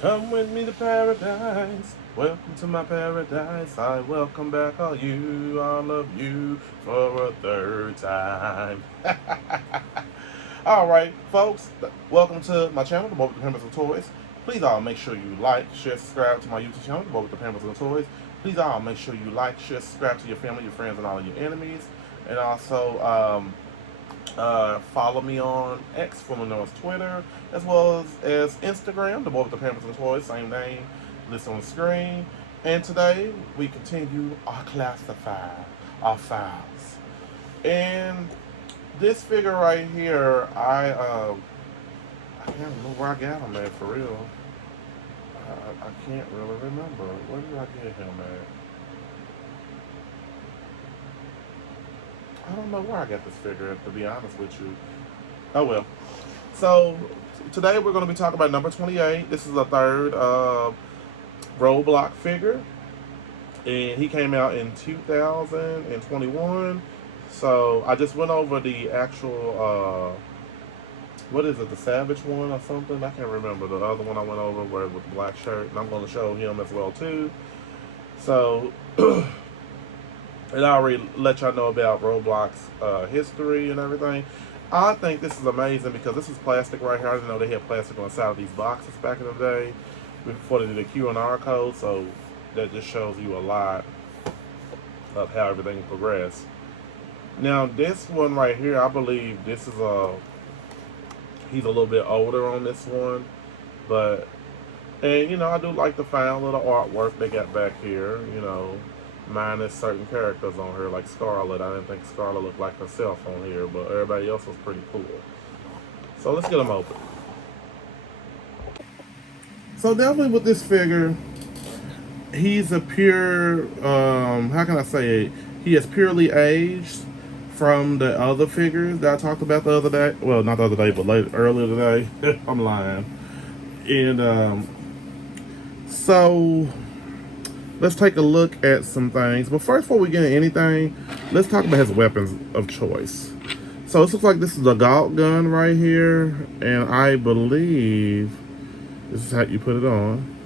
Come with me to paradise. Welcome to my paradise. I welcome back all you, all of you, for a third time. All right, folks. Welcome to my channel, The Boy with the Pampers and Toys. Please all make sure you like, share, subscribe to my YouTube channel, The Boy with the Pampers and Toys. Please all make sure you like, share, subscribe to your family, your friends, and all of your enemies. And also, follow me on X, formerly known as Twitter, as well as Instagram, The Boy with the Pampers and Toys, same name, listed on the screen. And today, we continue our classify, our files. And this figure right here, I can't remember where I got him at, for real. I can't really remember. Where did I get him at? I don't know where I got this figure at, to be honest with you. Oh well. So today we're going to be talking about number 28. This is the third Roadblock figure, and he came out in 2021. So I just went over the actual what is it, the Savage one or something? I can't remember. The other one I went over where with the black shirt, and I'm going to show him as well too. So and I already let y'all know about Roblox history and everything. I think this is amazing because this is plastic right here. I didn't know they had plastic on the side of these boxes back in the day before they did the Q&R code. So that just shows you a lot of how everything progressed. Now this one right here, I believe this is he's a little bit older on this one, but and you know I do like the fine little artwork they got back here. You know, minus certain characters on here like Scarlet. I didn't think Scarlet looked like herself on here, but everybody else was pretty cool. So let's get them open. So definitely with this figure, he's a pure, how can I say it? He is purely aged from the other figures that I talked about the other day. Well, not the other day, but earlier today. I'm lying. And so let's take a look at some things. But first, before we get into anything, let's talk about his weapons of choice. So it looks like this is a Galt gun right here, and I believe this is how you put it on.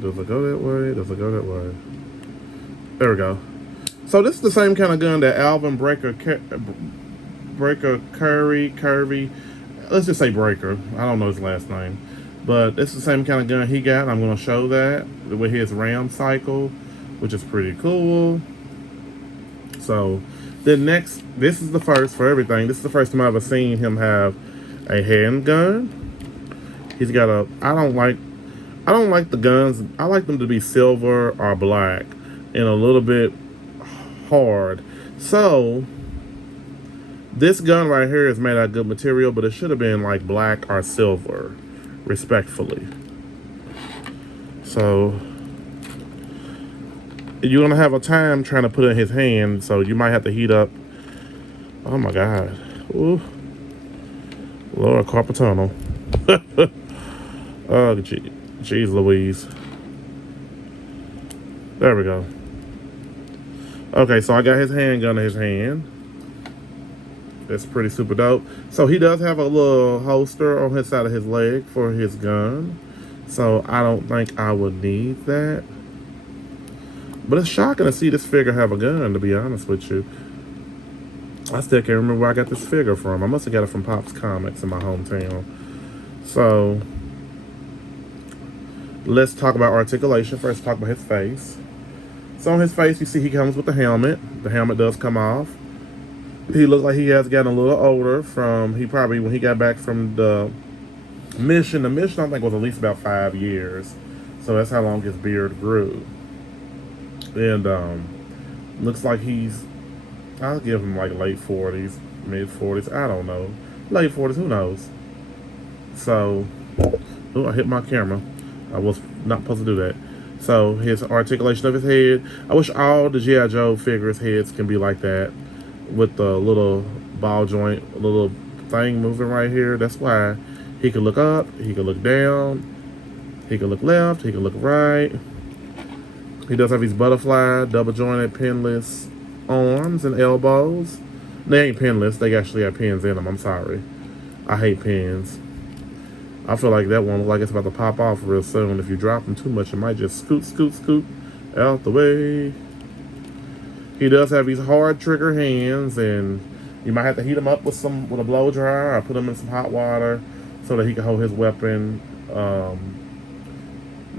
Does it go that way? Does it go that way? There we go. So this is the same kind of gun that Alvin Curvy. Let's just say Breaker. I don't know his last name. But it's the same kind of gun he got. I'm going to show that with his RAM cycle, which is pretty cool. So then next, this is the first for everything. This is the first time I've ever seen him have a handgun. He's got a, I don't like the guns. I like them to be silver or black and a little bit hard. So this gun right here is made out of good material, but it should have been like black or silver, respectfully. So you're gonna have a time trying to put it in his hand, so you might have to heat up. Oh my god. Ooh. Lord, carpal tunnel. Oh jeez Louise. There we go. Okay, so I got his handgun in his hand. That's pretty super dope. So he does have a little holster on his side of his leg for his gun. So I don't think I would need that. But it's shocking to see this figure have a gun, to be honest with you. I still can't remember where I got this figure from. I must have got it from Pop's Comics in my hometown. So let's talk about articulation. First, talk about his face. So on his face, you see he comes with the helmet. The helmet does come off. He looks like he has gotten a little older from, when he got back from the mission I think was at least about 5 years. So that's how long his beard grew. And looks like he's, I'll give him like late 40s, mid 40s, I don't know. Late 40s, who knows? So, oh, I hit my camera. I was not supposed to do that. So his articulation of his head. I wish all the G.I. Joe figures' heads can be like that, with the little ball joint, little thing moving right here. That's why he can look up, he can look down, he can look left, he can look right. He does have these butterfly, double jointed, pinless arms and elbows. They ain't pinless, they actually have pins in them, I'm sorry. I hate pins. I feel like that one looks like it's about to pop off real soon. If you drop them too much, it might just scoot, scoot, scoot out the way. He does have these hard trigger hands, and you might have to heat him up with a blow dryer or put him in some hot water so that he can hold his weapon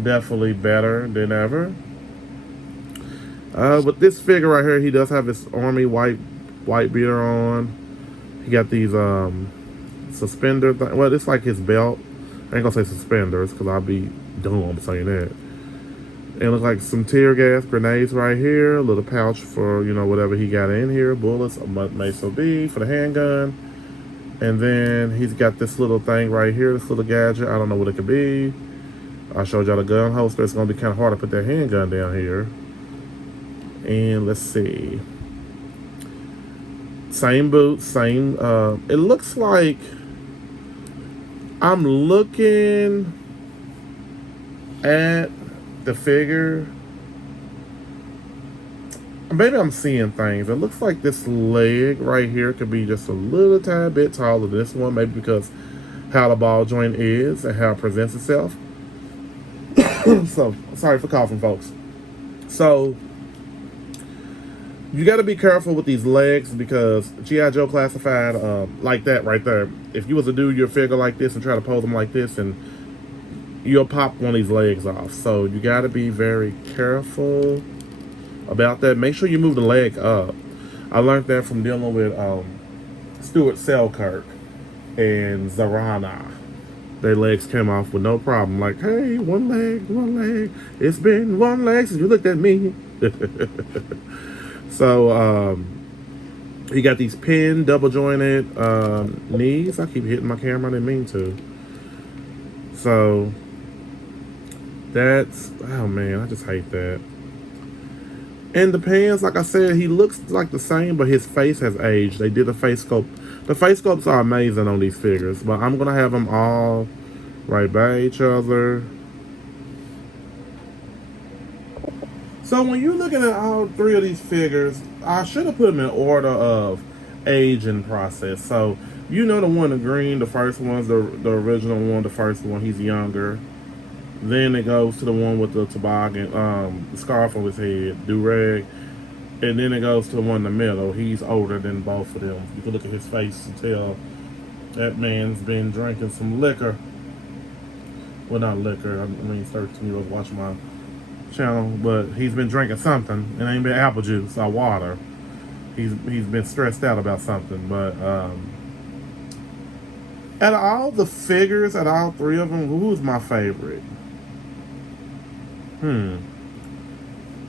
definitely better than ever. With this figure right here, he does have his army white beater on. He got these suspender well, it's like his belt. I ain't gonna say suspenders because I'll be dumb saying that. And it looks like some tear gas grenades right here, a little pouch for, you know, whatever he got in here, bullets, may so be, for the handgun. And then he's got this little thing right here, this little gadget. I don't know what it could be. I showed y'all the gun holster. It's gonna be kind of hard to put that handgun down here. And let's see. Same boots, same, it looks like I'm looking at the figure. Maybe I'm seeing things. It looks like this leg right here could be just a little tiny bit taller than this one, maybe because how the ball joint is and how it presents itself. So, sorry for coughing, folks. So, you got to be careful with these legs because G.I. Joe classified like that right there. If you was to do your figure like this and try to pose them like this, and you'll pop one of these legs off. So you got to be very careful about that. Make sure you move the leg up. I learned that from dealing with Stuart Selkirk and Zarana. Their legs came off with no problem. Like, hey, one leg. It's been one leg since you looked at me. So, he got these pinned, double jointed knees. I keep hitting my camera, I didn't mean to. So, that's, oh man, I just hate that. And the pants, like I said, he looks like the same, but his face has aged. They did a face sculpt. The face sculpts are amazing on these figures, but I'm going to have them all right by each other. So when you're looking at all three of these figures, I should have put them in order of aging process. So, you know the one in green, the first one's the original one, the first one, he's younger. Then it goes to the one with the toboggan, the scarf on his head, do-rag. And then it goes to the one in the middle. He's older than both of them. You can look at his face and tell that man's been drinking some liquor. Well, not liquor. I mean, 13-year-olds watch my channel, but he's been drinking something. It ain't been apple juice or water. He's been stressed out about something. But out of all the figures, out of all three of them, who's my favorite?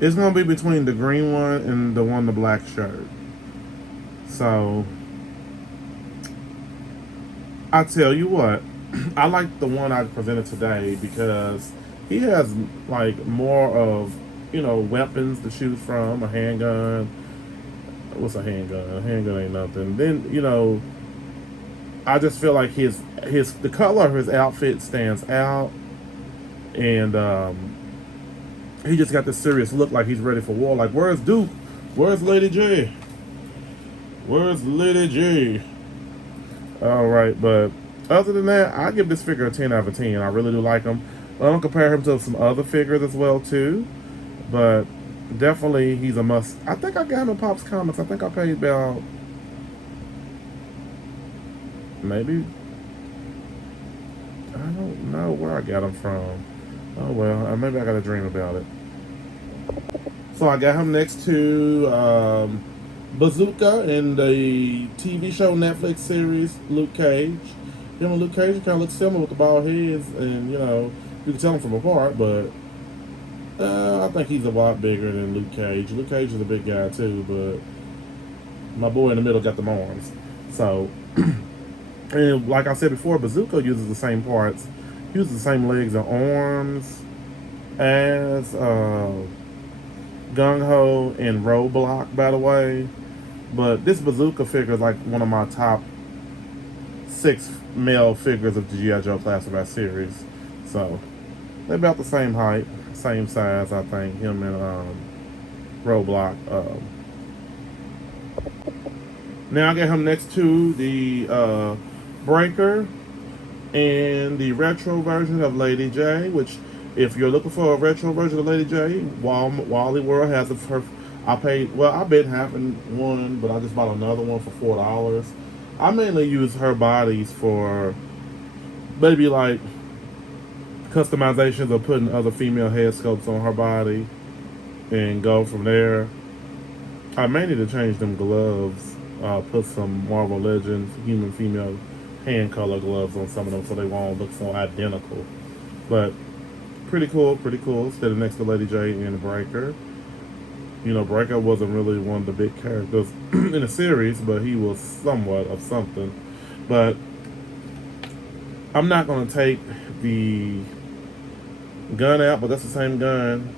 It's gonna be between the green one and the one in the black shirt. So I tell you what, I like the one I presented today because he has like more of, you know, weapons to shoot from, a handgun. What's a handgun? A handgun ain't nothing. Then, you know, I just feel like the color of his outfit stands out, and he just got this serious look like he's ready for war. Like, where's Duke? Where's Lady J? Where's Lady J? All right, but other than that, I give this figure a 10 out of 10. I really do like him. I don't compare him to some other figures as well too, but definitely he's a must. I think I got him in Pop's Comics. I think I paid about maybe, I don't know where I got him from. Oh well, maybe I got a dream about it. So I got him next to Bazooka in the TV show Netflix series Luke Cage. You know, Luke Cage kind of looks similar with the bald heads, and you know, you can tell them from apart, but I think he's a lot bigger than Luke Cage. Luke Cage is a big guy too, but my boy in the middle got the arms. So, and like I said before, Bazooka uses the same parts, uses the same legs and arms as Gung Ho and Roadblock, by the way. But this Bazooka figure is like one of my top 6 male figures of the G.I. Joe Classified series. So, they're about the same height, same size, I think, him and Roadblock. Now I got him next to the Breaker, and the retro version of Lady J, which if you're looking for a retro version of Lady J, Wally World has it for, I paid, well, I've been having one, but I just bought another one for $4. I mainly use her bodies for maybe like customizations or putting other female head sculpts on her body and go from there. I may need to change them gloves. Put some Marvel Legends human female hand color gloves on some of them so they won't look so identical. But pretty cool, pretty cool. Standing next to Lady J and Breaker. You know, Breaker wasn't really one of the big characters in the series, but he was somewhat of something. But I'm not going to take the gun out, but that's the same gun.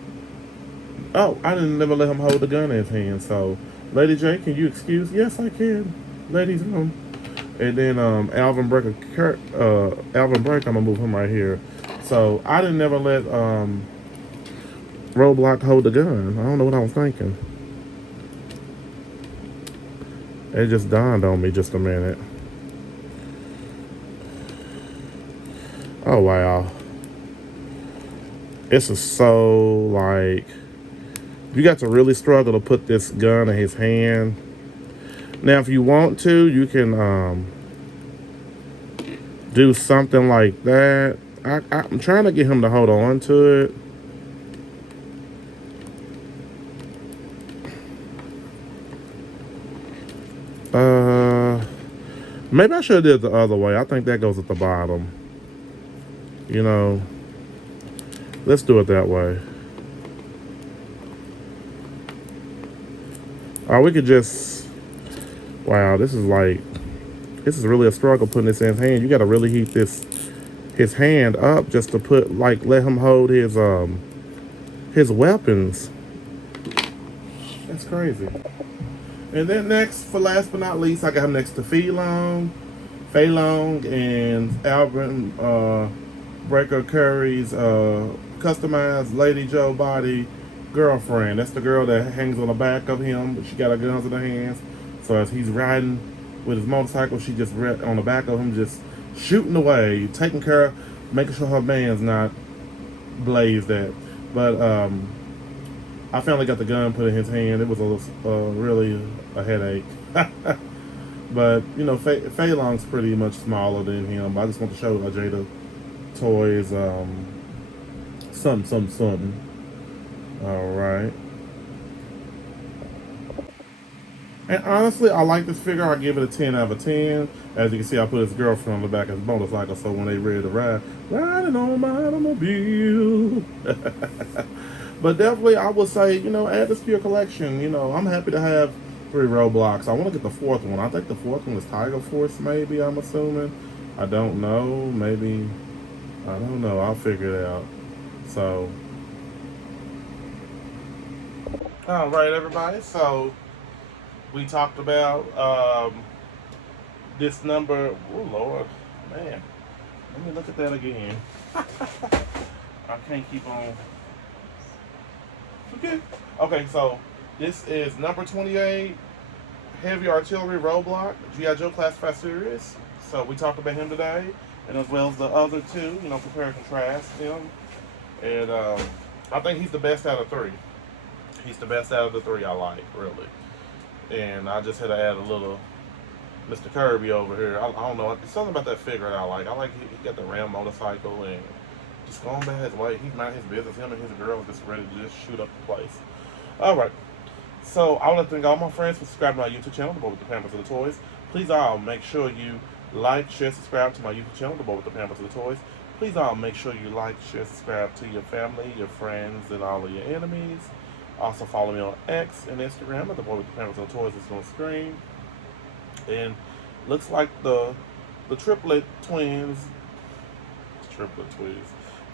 Oh, I didn't never let him hold the gun in his hand. So, Lady J, can you excuse? Yes, I can. Ladies room. And then Alvin Breaker, Alvin Breaker, I'm gonna move him right here. So I didn't never let Roadblock hold the gun. I don't know what I was thinking. It just dawned on me just a minute. Oh wow. This is so like you got to really struggle to put this gun in his hand. Now if you want to, you can do something like that. I'm trying to get him to hold on to it. Maybe I should have did it the other way. I think that goes at the bottom. You know, let's do it that way. Or we could just, wow, this is really a struggle putting this in his hand. You got to really heat his hand up just to put, like, let him hold his weapons. That's crazy. And then next, for last but not least, I got him next to Fei Long and Alvin Breaker Curry's customized Lady Joe body girlfriend. That's the girl that hangs on the back of him, but she got her guns in her hands. So as he's riding with his motorcycle, she just on the back of him, just shooting away, taking care of, making sure her man's not blazed at. But I finally got the gun put in his hand. It was really a headache. But, you know, Fei Long's pretty much smaller than him. But I just want to show Jada Toys something. All right. And honestly, I like this figure. I give it a 10 out of 10. As you can see, I put his girlfriend on the back of his motorcycle, so when they ready to ride, riding on my automobile. But definitely, I would say, you know, add this to your collection. You know, I'm happy to have 3 Roblox. I want to get the 4th one. I think the 4th one is Tiger Force, maybe, I'm assuming. I don't know. Maybe. I don't know. I'll figure it out. So. All right, everybody. So, we talked about this number. Oh, Lord. Man. Let me look at that again. I can't keep on. Okay, so this is number 28, Heavy Artillery Roadblock, G.I. Joe Classified Series. So we talked about him today, and as well as the other 2, you know, compare and contrast him. And I think he's the best out of 3. He's the best out of the 3 I like, really. And I just had to add a little Mr. Kirby over here. I don't know, there's something about that figure that I like. I like he got the Ram motorcycle and just going by his way. He's minding his business. Him and his girl are just ready to just shoot up the place. Alright. So I would like to thank all my friends for subscribing to my YouTube channel, The Boy with the Pampers of the Toys. Please all make sure you like, share, subscribe to my YouTube channel, The Boy with the Pampers of the Toys. Please all make sure you like, share, subscribe to your family, your friends, and all of your enemies. Also follow me on X and Instagram at The Boy with the Pampers of the Toys. It's on screen. And looks like the triplet twins.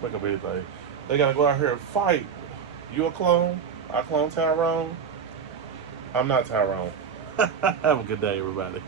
Make up anything. They gotta go out here and fight. You a clone? I clone Tyrone? I'm not Tyrone. Have a good day, everybody.